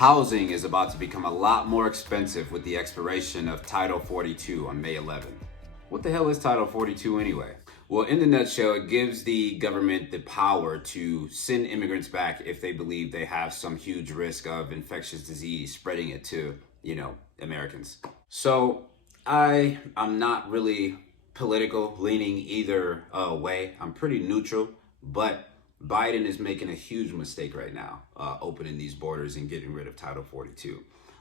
Housing is about to become a lot more expensive with the expiration of Title 42 on May 11th. What the hell is Title 42 anyway? Well, in the nutshell, it gives the government the power to send immigrants back if they believe they have some huge risk of infectious disease spreading it to, Americans. So I'm not really political leaning either way. I'm pretty neutral, but Biden is making a huge mistake right now, opening these borders and getting rid of Title 42.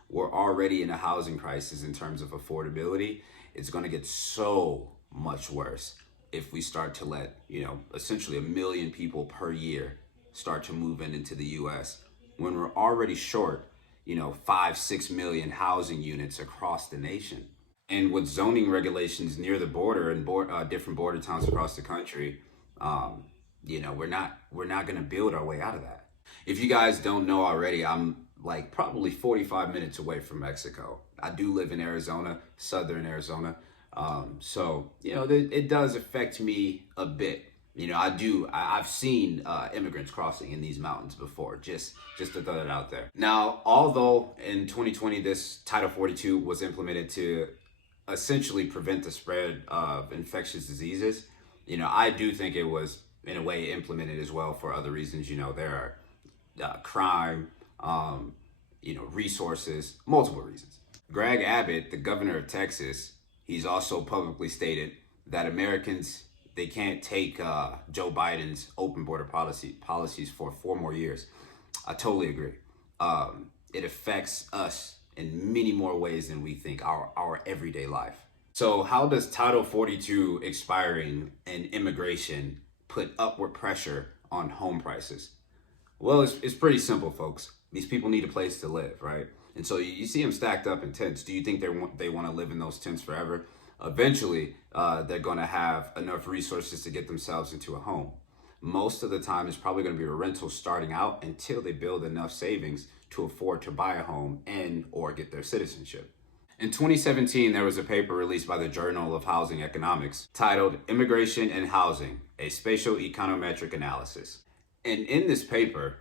We're already in a housing crisis in terms of affordability. It's going to get so much worse if we start to let, essentially 1 million people per year start to move into the U.S. when we're already short, 5-6 million housing units across the nation. And with zoning regulations near the border and different border towns across the country, we're not going to build our way out of that. If you guys don't know already, I'm like probably 45 minutes away from Mexico. I do live in Arizona, southern Arizona. So it does affect me a bit. I've seen immigrants crossing in these mountains before, just to throw that out there. Now, although in 2020, this Title 42 was implemented to essentially prevent the spread of infectious diseases, I do think it was in a way implemented as well for other reasons. There are crime, resources, multiple reasons. Greg Abbott, the governor of Texas, he's also publicly stated that Americans, they can't take Joe Biden's open border policies for 4 more years. I totally agree. It affects us in many more ways than we think, our everyday life. So how does Title 42 expiring and immigration put upward pressure on home prices? Well, it's pretty simple, folks. These people need a place to live, right? And so you see them stacked up in tents. Do you think they want to live in those tents forever? Eventually, they're going to have enough resources to get themselves into a home. Most of the time, it's probably going to be a rental starting out until they build enough savings to afford to buy a home and or get their citizenship. In 2017, there was a paper released by the Journal of Housing Economics titled Immigration and Housing, a Spatial Econometric Analysis. And in this paper,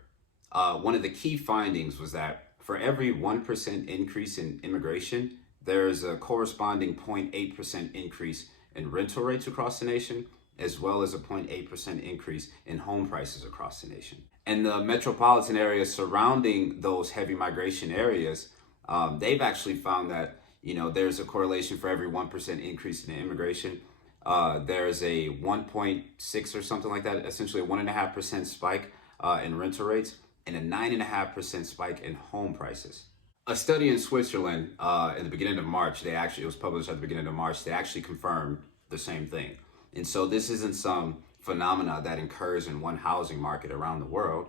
one of the key findings was that for every 1% increase in immigration, there's a corresponding 0.8% increase in rental rates across the nation, as well as a 0.8% increase in home prices across the nation. And the metropolitan areas surrounding those heavy migration areas, they've actually found that there's a correlation for every 1% increase in immigration. There's a 1.6 or something like that, essentially a 1.5% spike in rental rates and a 9.5% spike in home prices. A study in Switzerland in the beginning of March, it was published at the beginning of March, they actually confirmed the same thing. And so this isn't some phenomena that occurs in one housing market around the world.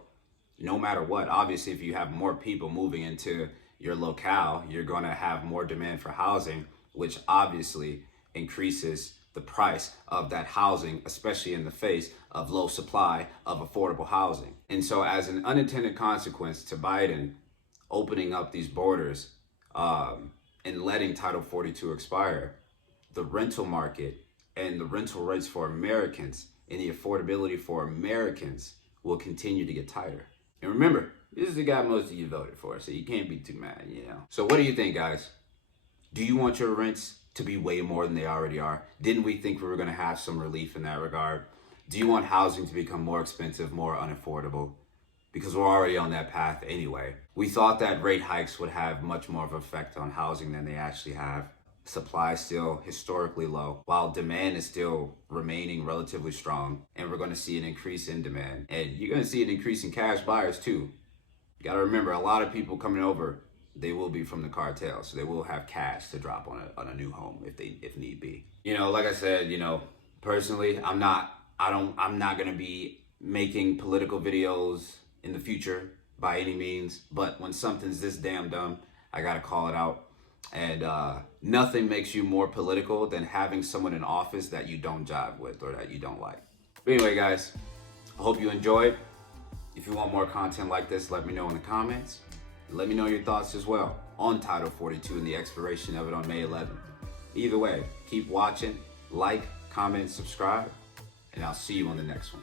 No matter what, obviously, if you have more people moving into your locale, you're going to have more demand for housing, which obviously increases the price of that housing, especially in the face of low supply of affordable housing. And so as an unintended consequence to Biden opening up these borders and letting Title 42 expire, the rental market and the rental rates for Americans and the affordability for Americans will continue to get tighter. And remember, this is the guy most of you voted for, so you can't be too mad, So what do you think, guys? Do you want your rents to be way more than they already are? Didn't we think we were going to have some relief in that regard? Do you want housing to become more expensive, more unaffordable? Because we're already on that path anyway. We thought that rate hikes would have much more of an effect on housing than they actually have. Supply is still historically low, while demand is still remaining relatively strong, and we're going to see an increase in demand. And you're going to see an increase in cash buyers too. You got to remember, a lot of people coming over, they will be from the cartel, so they will have cash to drop on a new home if need be. Like I said, personally, I'm not going to be making political videos in the future by any means, but when something's this damn dumb, I got to call it out. And nothing makes you more political than having someone in office that you don't jive with or that you don't like. But anyway, guys, I hope you enjoyed. If you want more content like this, let me know in the comments. Let me know your thoughts as well on Title 42 and the expiration of it on May 11th. Either way, keep watching, like, comment, subscribe, and I'll see you on the next one.